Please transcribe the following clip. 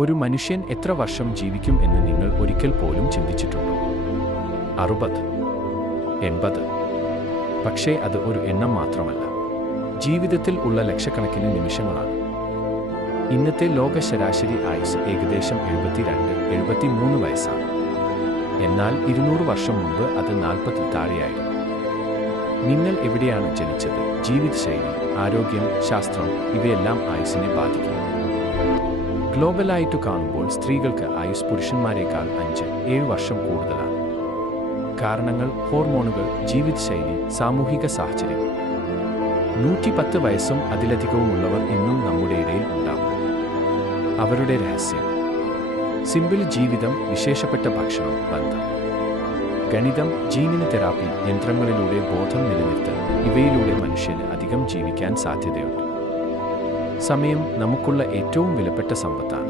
ഒരു മനുഷ്യൻ എത്ര വർഷം ജീവിക്കും എന്ന് നിങ്ങൾ ഒരിക്കൽ പോലും ചിന്തിച്ചിട്ടുണ്ടോ? 60, 80. പക്ഷേ അത് ഒരു എണ്ണം മാത്രമല്ല. ജീവിതത്തിൽ ഉള്ള ലക്ഷക്കണക്കിന് നിമിഷങ്ങളാണ്. ഇന്നത്തെ ലോക ശരാശരി ആയുസ് ഏകദേശം 72-73 വയസ്സാണ്. എന്നാൽ 200 വർഷം മുമ്പ് അത് 40-ൽ താഴെയായിരുന്നു. നിങ്ങൾ എവിടെയാണ് ജനിച്ചത്? ജീവിതശൈലി, ആരോഗ്യം, ശാസ്ത്രം ഇവയെല്ലാം ആയുസ്സിനെ ബാധിക്കുന്നു. ഗ്ലോബലായിട്ട് കാണുമ്പോൾ സ്ത്രീകൾക്ക് ആയുസ് പുരുഷന്മാരെക്കാൾ 5-7 വർഷം കൂടുതലാണ്. കാരണങ്ങൾ: ഹോർമോണുകൾ, ജീവിതശൈലി, സാമൂഹിക സാഹചര്യങ്ങൾ. 110 വയസ്സും അതിലധികവുമുള്ളവർ ഇന്നും നമ്മുടെ ഇടയിൽ ഉണ്ടാകും. അവരുടെ രഹസ്യം: സിമ്പിൾ ജീവിതം, വിശേഷപ്പെട്ട ഭക്ഷണം, ബന്ധം, ഗണിതം, ജീനിന് തെറാപ്പി, യന്ത്രങ്ങളിലൂടെ ബോധം നിലനിർത്തൽ. ഇവയിലൂടെ മനുഷ്യന് അധികം ജീവിക്കാൻ സാധ്യതയുണ്ട്. സമയം നമുക്കുള്ള ഏറ്റവും വിലപ്പെട്ട സമ്പത്താണ്.